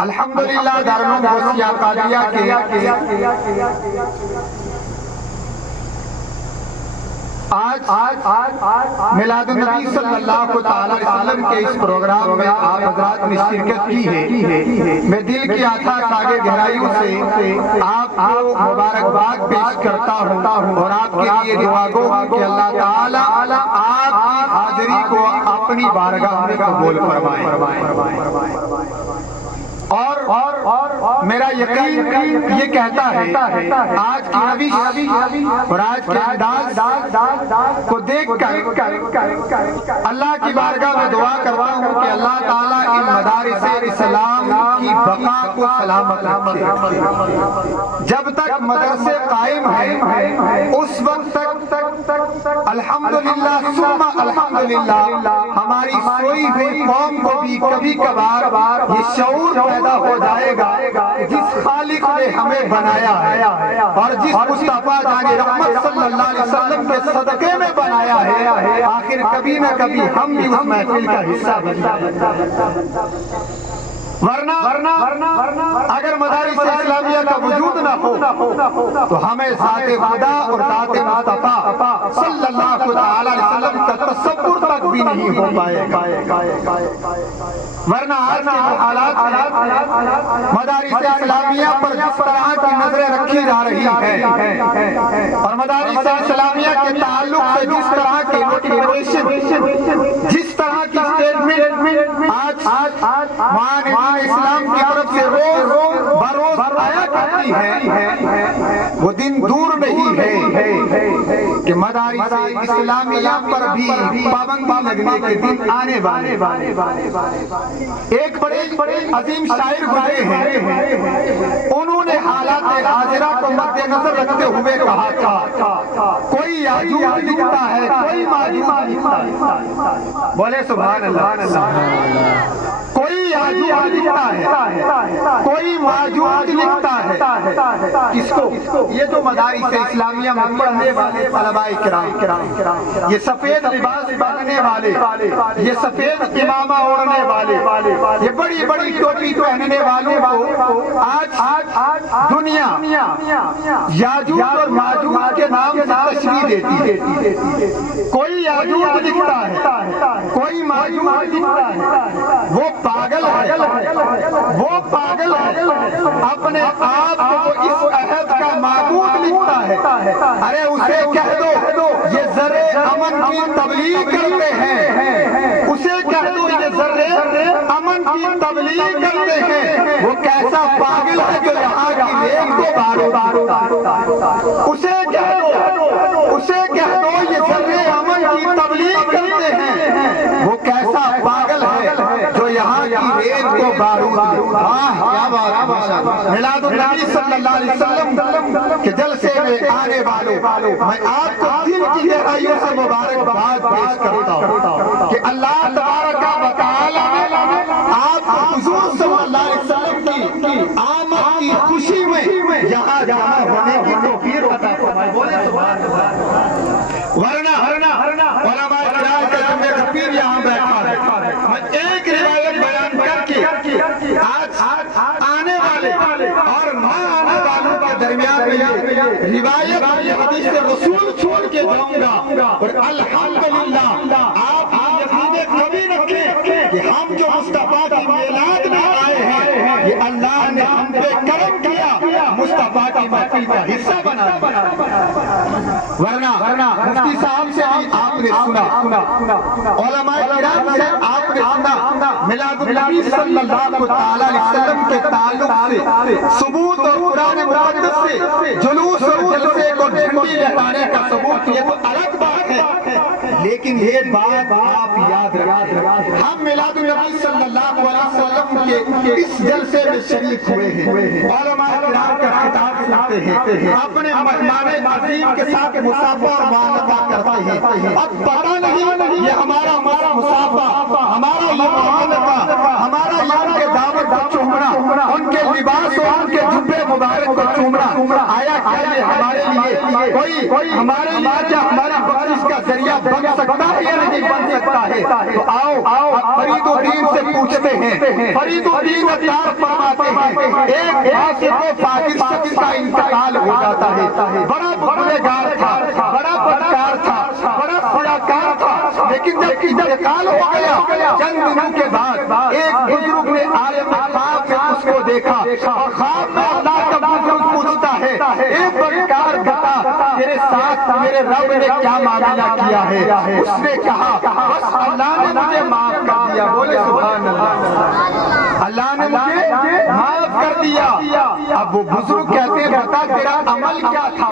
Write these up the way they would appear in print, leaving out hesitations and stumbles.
الحمدللہ دارالعلوم غوثیہ قادریہ کے آج میلاد النبی صلی اللہ علیہ وسلم کے اس پروگرام میں آپ حضرات نے شرکت کی ہے. میں دل کی آتھا ساگے گہرائیوں سے آپ کو مبارکباد پیش کرتا ہوں اور آپ کے لیے دعا گو کہ اللہ تعالیٰ آپ کی حاضری کو اپنی بارگاہ میں قبول فرمائے. اور میرا یقین یہ کہتا ہے آج کی روش اور آج کے انداز کو دیکھ کر اللہ کی بارگاہ میں دعا کرتا ہوں کہ اللہ تعالیٰ ان مدارس اسلام کی بقا کو سلامت رکھے. جب تک مدرسے قائم ہیں اس وقت تک الحمدللہ ثم الحمدللہ ہماری سوئی ہوئی قوم کو بھی کبھی کبھار یہ شعور پیدا ہو جائے گا جس خالق نے ہمیں بنایا ہے اور جس مصطفیٰ جان رحمت صلی اللہ علیہ وسلم کے صدقے میں بنایا ہے آخر کبھی نہ کبھی ہم بھی اس محفل کا حصہ بن جائیں. ورنہ اگر مدارس اسلامیہ کا وجود نہ ہو تو ہمیں ذات خدا اور ذات مصطفیٰ صلی اللہ علیہ وسلم کا تصور تک بھی نہیں ہو پائے گا. ورنہ آج کے حالات مدارس اسلامیہ پر جس طرح کی نظریں رکھی جا رہی ہیں اور مدارس اسلامیہ کے تعلق سے جس طرح کی نوٹیفیکیشن جس طرح کی اسٹیٹمنٹ آج معاہدین اسلام کی طرف سے روز بروز آیا کرتی ہے وہ دن دور نہیں ہے کہ مدارس اسلامیہ پر بھی پابندی لگنے کے دن آنے والے. ایک بڑے عظیم شاعر گزرے ہیں انہوں نے حالات حاضرہ کو مد نظر رکھتے ہوئے کہا تھا کوئی یاجوج دکھتا ہے کوئی ماجوج دکھتا ہے. بولے سبحان اللہ. کوئی یاجوج دکھتا ہے کوئی ماجوج دکھتا ہے. کس کو؟ یہ جو مدارس اسلامیہ میں پڑھنے والے طلباء کرام یہ سفید لباس پہننے والے یہ سفید امامہ اوڑھنے والے یہ بڑی بڑی ٹوپی پہننے والوں کو آج دنیا یاجوج اور ماجوج کے نام سے تشریح دیتی ہے. کوئی یاجوج دکھتا ہے کوئی ماجوج دکھتا ہے. وہ پاگل ہے اپنے آپ کو اس عہد کا معبود لکھتا ہے. ارے اسے کہہ دو یہ ذرے امن کی تبلیغ کرتے ہیں. اسے کہہ دو یہ ذرے امن کی تبلیغ کرتے ہیں. وہ کیسا پاگل ہے جو یہاں کی ریت کو بارو. اسے کہہ دو یہ ذرے امن کی تبلیغ کرتے ہیں. وہ کیسا پاگل ہے جو یہاں کی ریت کو بارود دے. کیا بات. میلاد النبی صلی اللہ علیہ وسلم کے جلسے میں آنے والوں میں آپ کو دل کی گہرائیوں سے مبارکباد پیش کرتا ہوں کہ اللہ تبارک و تعالی آپ کو حضور صلی اللہ علیہ وسلم کی آمد کی خوشی میں یہاں جمع ہونے کی توفیق عطا فرمائے. بولے سبحان اللہ. ورنہ علماء کرام کا جمع غفیر یہاں بیٹھا ہے. میں ایک روایت بیان کر کے آج آنے والے اور نہ آنے والوں کے درمیان میں روایت حدیث رسول چھوڑ کے جاؤں گا. اور الحمدللہ آپ یقین کبھی رکھیں کہ ہم جو مصطفیٰ کی میلاد میں آئے ہیں یہ اللہ نے ہم پہ کرم کیا مصطفیٰ کی محفل کا حصہ بنا. ورنہ مفتی صاحب سے آپ نے سنا علماء کرام سے آپ نے سنا میلاد النبی صلی اللہ علیہ وسلم کے تعلق سے ثبوت اور قرآن مقدس سے جلوس اور جلسے کو جھنڈی لہرانے کا ثبوت یہ تو الگ بات ہے لیکن یہ بات آپ یاد رکھیں. ہم میلاد النبی صلی اللہ علیہ وسلم کے اس جلسے میں شریک ہوئے ہیں. علماء کرام کا خطاب سنتے ہیں اپنے مہمان عظیم کے ساتھ مصافحہ اور معانقہ کرتے ہیں. اب پتہ نہیں یہ ہمارا مصافحہ ہمارا یہ معانقہ ہمارا یہ ان کے دعوت کو چومنا ان کے لباس اور ان کے جبے مبارک کو چومنا آیا کیا یہ ہمارے لیے کوئی ہمارے لیے کیا ہماری بخشش کا ذریعہ بن سکتا ہے یا نہیں بن سکتا ہے؟ تو آؤ فرید الدین سے پوچھتے ہیں۔ فرید الدین عطار فرماتے ہیں ایک فاسق و فاجر شخص کا انتقال ہو جاتا ہے، بڑا گنہگار تھا، بڑا بدکار تھا، بڑا خلاکار تھا، لیکن جب انتقال ہو گیا چند دنوں کے بعد ایک بزرگ نے عالم خواب میں اس کو دیکھا اور خواب میں اللہ کا بزرگ پوچھتا ہے اے بدکار بتا تیرے ساتھ میرے رب نے کیا معاملہ کیا ہے؟ اس نے کہا بس اللہ نے مجھے معاف کر دیا۔ بولے سبحان اللہ، اللہ نے مجھے معاف کر دیا۔ اب وہ بزرگ کہتے ہیں بتا تیرا عمل کیا تھا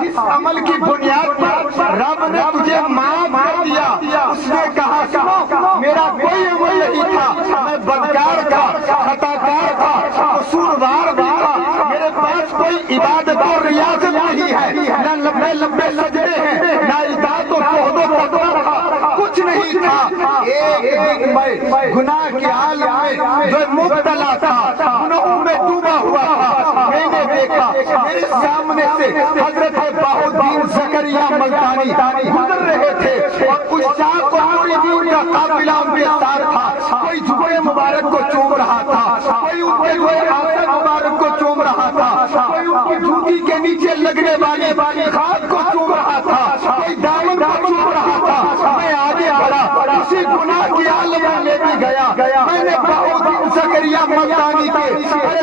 جس عمل کی بنیاد پر رب نے تجھے معاف کر دیا؟ اس نے کہا سنو میرا کوئی عمل نہیں تھا، میں بدکار تھا، خطاکار تھا، قصوروار بھی تھا، میرے پاس کوئی عبادت اور ریاضت نہیں ہے، نہ لمبے لمبے سجدے ہیں، نہ اطاعت و زہد و تقویٰ تھا، کچھ نہیں تھا۔ ایک دن میں گناہ کے عالم میں جو مبتلا تھا، گناہوں میں ڈوبا ہوا تھا، میں نے دیکھا میرے سامنے سے حضرت بہاؤالدین زکریا ملتانی گزر رہے تھے اور کچھ چاق و مریدین کا قافلہ ان کے ساتھ تھا، کوئی جوڑے مبارک کو چوم رہا تھا، کوئی ان کے جوڑے آسن مبارک کو چوم رہا تھا، کوئی ان کی جوتی کے نیچے لگنے والی خاک کو چوم رہا تھا، کوئی دامن کو چوم رہا تھا۔ میں آگے بڑھا، اسی گناہ کی عالم میں بھی گیا، میں نے بہاؤالدین زکریا ملتانی کے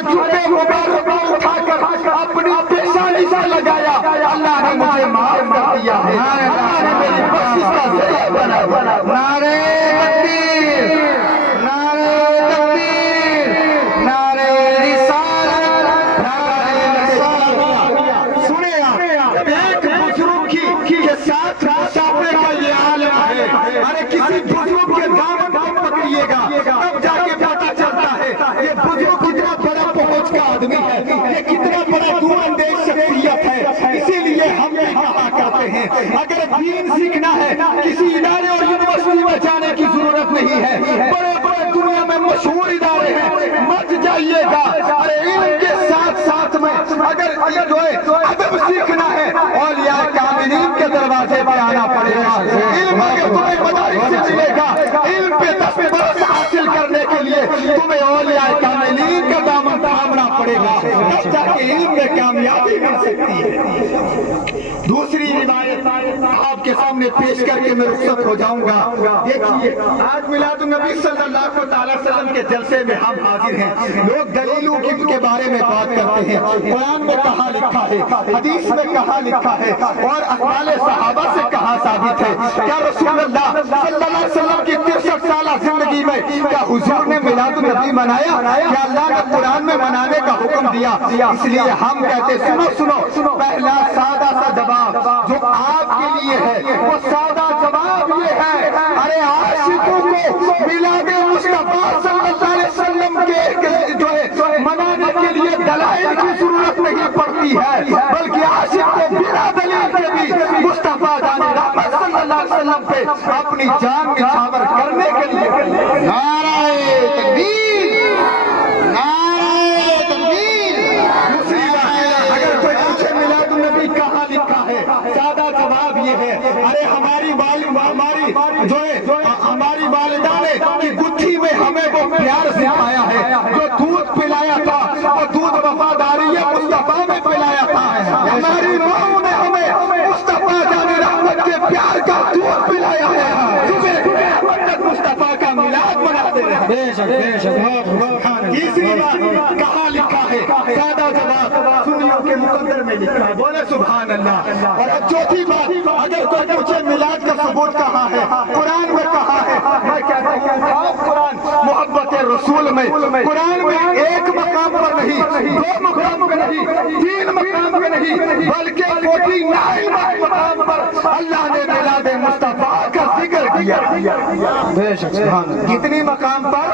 جوتے مبارک کو اٹھا کر اپنی پیشانی سے لگایا، اللہ نے مجھے معاف کر دیا ہے، اللہ نے میری بخشش کا ذریعہ بنا۔ نعرہ تکبیر، نعرہ تکبیر، نعرہ رسالت، نعرہ رسالت۔ سنیں آپ ایک بزرگ کے ساتھ مسافر کا یہ عالم ہے، ارے کسی بزرگ کے دامن کو پکڑیے گا تب جا کے پتہ چلتا ہے یہ بزرگ کتنا بڑا پہنچ کا آدمی ہے، یہ کتنا بڑا دور اندیش شخصیت ہے۔ اسی لیے ہم یہ کہا کرتے ہیں اگر دین سیکھنا ہے کسی ادارے اور یونیورسٹی میں جانے کی ضرورت نہیں ہے، بڑے بڑے دنیا میں مشہور ادارے ہیں، مت جائیے گا۔ ارے علم کے ساتھ ساتھ میں اگر جو ہے ادب سیکھنا ہے اولیاء کاملین کے دروازے پہ آنا پڑے گا۔ علم اگر تمہیں مدارس سے ملے گا، علم پہ 10 برس حاصل کرنے کے لیے تمہیں اولیاء کاملین کا دامن تھامنا پڑے گا، تب جا کے علم میں کامیابی مل سکتی ہے۔ دوسری روایت آپ کے سامنے پیش کر کے میں رخصت ہو جاؤں گا۔ دیکھیے آج میلاد النبی صلی اللہ علیہ وسلم کے جلسے میں ہم حاضر ہیں، لوگ دلیلوں کے بارے میں بات کرتے ہیں، قرآن میں کہاں لکھا ہے، حدیث میں کہاں لکھا ہے اور اقوال صحابہ سے کہاں ثابت ہے؟ کیا رسول اللہ صلی اللہ علیہ وسلم کی 63 سالہ زندگی میں کیا حضور نے میلاد النبی منایا؟ کیا اللہ نے قرآن میں منانے کا حکم دیا؟ اس لیے ہم کہتے سنو پہلا سادہ سا جواب جو آپ کے لیے ہے وہ سادہ جواب یہ ہے، ارے عاشقوں کو میلاد مصطفیٰ صلی اللہ علیہ وسلم کے جو ہے منانے کے لیے دلائل کی ضرورت نہیں پڑتی ہے، بلکہ عاشق کو بنا دلیل کے بھی مصطفیٰ جان رحمت صلی اللہ علیہ وسلم پہ اپنی جان نچھاور کرنے کے لیے نعرہ تکبیر، نعرہ تکبیر۔ دوسری بات اگر کوئی پوچھے میلاد النبی کہاں لکھا ہے، سادہ جواب یہ ہے، ارے ہماری جو ہے ہماری والدہ نے کہ گتھی میں ہمیں وہ پیار سکھایا ہے، جو دودھ پلایا تھا وہ دودھ وفاداری مصطفیٰ میں پلایا تھا، ہماری ماں نے ہمیں مصطفیٰ جان رحمت کے پیار کا دودھ پلایا ہے، تمہیں مصطفیٰ کا میلاد مناتے رہے۔ بے شک۔ تیسری بات کہاں لکھا ہے، سادہ جواب سنیوں کے مقدر میں لکھا ہے، بولے سبحان اللہ۔ اور اب چوتھی بات اگر کوئی پوچھے میلاد کا ثبوت کہاں ہے، قرآن میں کہاں ہے، میں کہتا ہوں قرآن محبت رسول میں، قرآن میں ایک مقام پر نہیں، 2 مقام پہ نہیں، 3 مقام پہ نہیں، بلکہ 49 مقام پر اللہ نے میلاد مصطفیٰ کا ذکر کیا۔ بے شک سبحان اللہ۔ کتنی مقام پر؟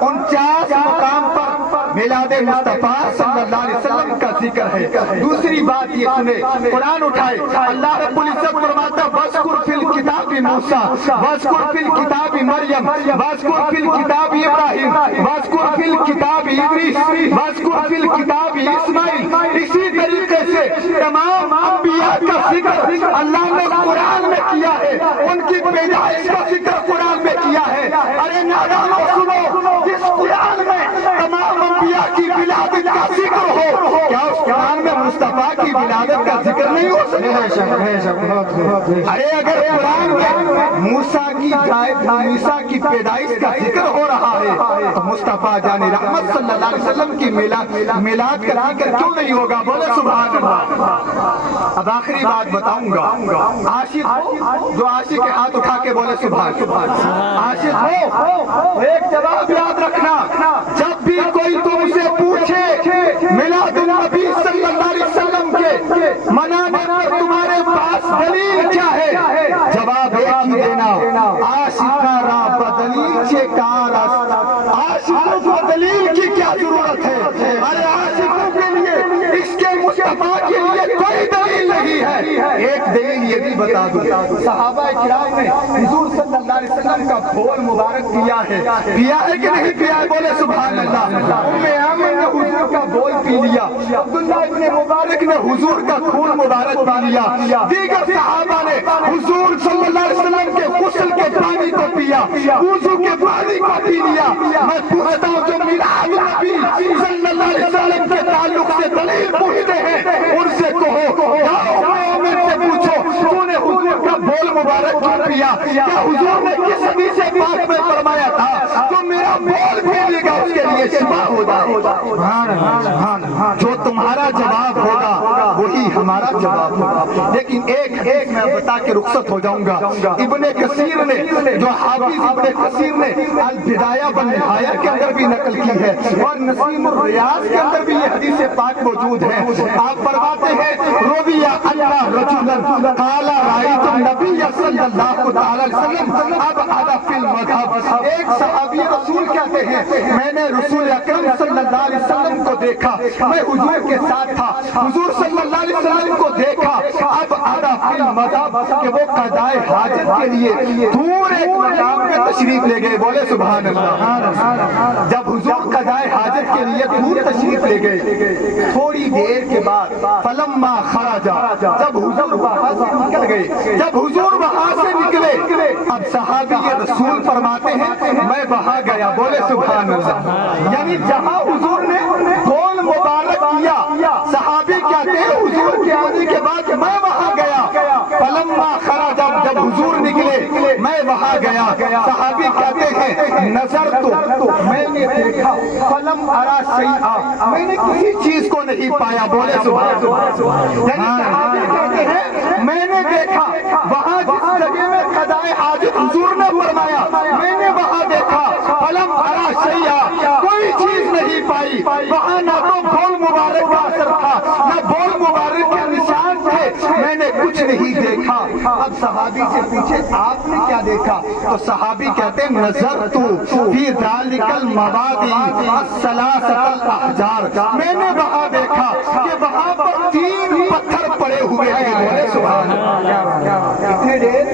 49 مقام پر میلاد مصطفیٰ صلی اللہ علیہ وسلم کا ذکر ہے۔ دوسری بات یہ سنیں، قرآن اٹھائے اللہ رب العزت فرماتا وَاذْكُرْ فِي الْكِتَابِ مُوسیٰ وَاذْكُرْ فِي الْكِتَابِ مریم وَاذْكُرْ فِي الْكِتَابِ ابراہیم وَاذْكُرْ فِي الْكِتَابِ ادریس وَاذْكُرْ فِي الْكِتَابِ اسماعیل۔ اسی طریقے سے تمام انبیاء کا ذکر اللہ نے قرآن میں کیا ہے، ان کی پیدائش کا ذکر قرآن میں کیا ہے۔ ارے نادانو سنو، جس قرآن میں تمام انبیاء کی ولادت کا ذکر ہو، کیا اس قرآن میں مصطفیٰ کی ولادت کا ذکر نہیں ہو سکتا؟ ارے اگر قرآن میں موسیٰ کی پیدائش کا ذکر ہو رہا ہے تو مصطفیٰ جان رحمت صلی اللہ علیہ وسلم کی میلاد کا ذکر کیوں نہیں ہوگا؟ بولے سبحان اللہ۔ اب آخری بات بتاؤں گا، عاشق ہو جو عاشق کے ہاتھ اٹھا کے بولے سبحان اللہ۔ عاشق ہو ایک جواب یاد رکھنا، جب بھی کوئی تم سے پوچھے میلاد النبی صلی اللہ علیہ وسلم کے منانے پر تمہارے پاس دلیل کیا ہے، جواب ایک ہی دینا، عاشقہ را بدلیل چے کار است۔ عاشقوں کو دلیل کی کیا ضرورت ہے؟ ارے عاشقوں کے لیے اس کے مصطفیٰ کے لیے کوئی دلیل نہیں ہے۔ ایک دلیل یہ بھی بتا دوں، صحابہ کرام نے حضور صلی اللہ علیہ وسلم کا کھول مبارک پیا ہے کہ نہیں پیا ہے؟ بولے سبحان اللہ۔ ام ایمن نے حضور کا بول پی لیا، عبداللہ ابن مبارک نے حضور کا خون مبارک پی لیا، دیگر صحابہ نے حضور صلی اللہ علیہ وسلم کے غسل کے پانی کو پیا، وضو کے پانی کو پی لیا۔ میں پوچھتا ہوں جو میلاد نبی صلی اللہ علیہ وسلم کے تعلق سے دلیل پوچھتے ہیں ان سے کہو، سے پوچھو تو نے حضور کا بول مبارک کیوں پیا؟ کیا حضور نے کس حدیث پاک میں فرمایا تھا جو میرا بول پیے گا اس کے لیے شفا ہو جائے؟ جو تمہارا جواب ہوگا وہی ہمارا جواب ہوگا۔ لیکن ایک میں بتا کے رخصت ہو جاؤں گا، ابن کثیر نے جو حافظ ابن کثیر نے البدایہ والنہایہ کے اندر بھی نقل کی ہے اور نسیم الریاض کے اندر بھی یہ حدیث پاک موجود ہے۔ آپ فرماتے ہیں رویہ اللہ رجلا قال رأیت النبی صلی اللہ علیہ وسلم ابعد فی المذہب۔ ایک صحابی رسول کہتے ہیں میں نے رسول اکرم صلی اللہ علیہ وسلم کو دیکھا، میں حضور کے ساتھ تھا، حضور صلی اللہ علیہ وسلم کو دیکھا ابعد فی المذہب کہ وہ قضائے حاجت کے لیے دور ایک مقام میں تشریف لے گئے۔ بولے سبحان اللہ۔ جب حضور قضائے حاجت کے لیے دور تشریف لے گئے، تھوڑی دیر کے بعد فلما خرج، جب حضور وہاں سے نکل گئے، جب حضور وہاں سے نکلے، اب صحابی رسول فرماتے ہیں میں وہاں گیا۔ بولے سبحان اللہ۔ یعنی جہاں حضور نے قول مبارک کیا، صحابی کہتے ہیں حضور کے آنے کے بعد میں وہاں گیا، فلما خرج، جب حضور نکلے میں وہاں گیا، صحابی کہتے ہیں نظر تو میں نے دیکھا، فلم ارا شیئا، میں نے کسی چیز کو نہیں پایا۔ بولے سبحان اللہ۔ یعنی صحابی کہتے ہیں میں نے دیکھا وہاں جس جگہ میں قضائے حاجت حضور نے فرمایا میں نے وہاں دیکھا، فلم ارا شیئا، کوئی چیز نہیں پائی وہاں، نہ تو بول مبارک کا اثر تھا نہ بول مبارک کے نشان تھے، میں نے کچھ نہیں دیکھا۔ اب صحابی سے پوچھے آپ نے کیا دیکھا؟ تو صحابی کہتے ہیں نظرت فی ذالک الموادی الثلاثۃ الاحجار، میں نے وہاں دیکھا کہ وہاں پر 3 پتھر پڑے ہوئے ہیں۔ بولے سبحان اللہ۔ کتنے دیر؟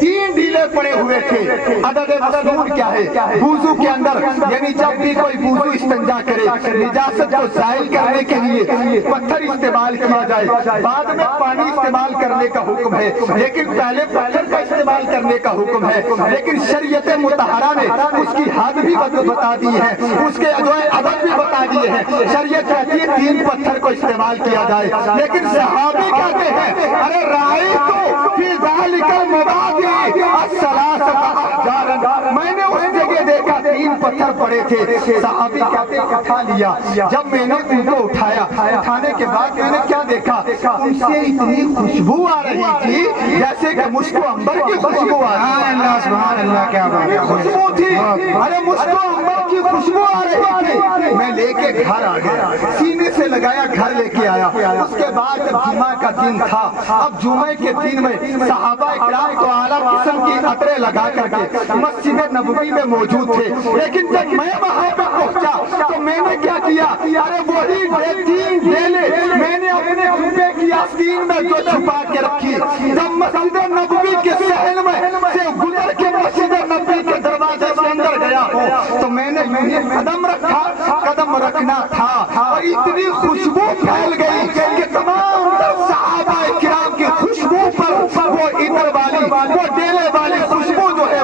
3 ڈیلے پڑے ہوئے تھے۔ عدد مسنون کیا ہے؟ وضو کے اندر، یعنی جب بھی کوئی وضو استنجا کرے نجاست کو زائل کرنے کے لیے پتھر استعمال کیا جائے، بعد میں پانی استعمال کرنے کا حکم ہے، لیکن پہلے پتھر کا استعمال کرنے کا حکم ہے۔ لیکن شریعت مطہرہ نے اس کی حد بھی بتا دی ہے، اس کے جو ہے عدد بھی بتا دیے ہیں۔ شریعت کہتی ہے 3 پتھر کو استعمال کیا جائے، لیکن صحابی کہتے ہیں ارے رأیت فی ذالک الموادی الثلاثۃ احجار، میں نے اس جگہ دیکھا 3 پتھر پڑے تھے۔ صحابی کہتے ہیں اٹھا لیا، جب میں نے ان کو اٹھایا، اٹھانے کے بعد میں نے کیا دیکھا؟ ان سے اتنی خوشبو آ رہی تھی جیسے کہ مشک و عنبر کی خوشبو آ رہی تھی۔ سبحان اللہ، کیا خوشبو تھی، ارے مشک و عنبر کی خوشبو آ رہی تھی۔ میں لے کے گھر آ گیا، سینے سے لگایا، گھر لے کے آیا۔ اس کے بعد جب جمعہ کا دن تھا، اب جمعے کے دن میں صحابہ اکرام تو اعلیٰ قسم کی عطریں لگا کر کے مسجد نبوی میں موجود تھے، لیکن جب میں وہاں پہ پہنچا تو میں نے کیا کیا؟ ارے وہی 3 ڈیلے میں نے اپنے جوتے کی آستین میں جو چھپا کے رکھی، جب مسجد نبوی کے صحن میں سے گزر کے مسجد نبوی کے دروازے سے اندر گیا ہوں تو میں نے قدم رکھا، قدم رکھنا تھا، اور اتنی خوشبو پھیل گئی کہ تمام صحابہ کرام کی خوشبو پر وہ عطر والی، وہ ڈیلے والی خوشبو جو ہے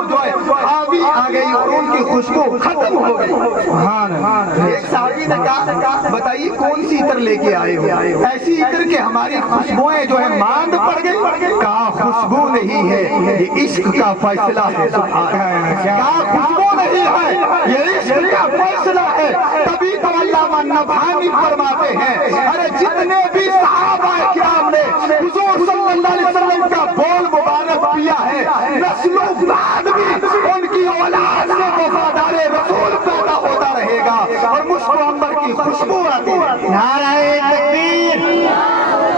حاوی آ گئی اور ان کی خوشبو ختم ہو گئی۔ ایک صحابی نے کہا بتائیے کون سی عطر لے کے آئے ہو؟ ایسی عطر کہ ہماری خوشبوئیں جو ہے ماند پڑ گئی۔ کہا خوشبو نہیں ہے، یہ عشق کا فیصلہ ہے۔ کہا خوشبو نہیں ہے، یہ عشق کا فیصلہ ہے۔ تبھی تو علامہ نبہانی فرماتے ہیں ارے جتنے بھی صحابہ کرام نے حضور صلی اللہ علیہ وسلم کا بول مبارک پیا ہے، نسلوں بعد بھی ان کی اولاد سے وفادار رسول پیدا ہوتا رہے گا اور مشک و عنبر کی خوشبو آتی ہے۔ نعرہ تکبیر،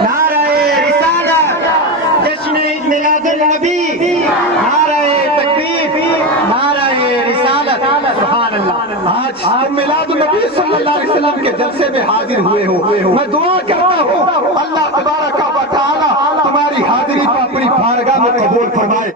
نعرہ رسالت، جشن عید میلاد النبی، نعرہ تکبیر، نعرہ رسالت، سبحان اللہ۔ آج میلاد النبی صلی اللہ علیہ وسلم کے جلسے میں حاضر ہوئے ہو، میں دعا کرتا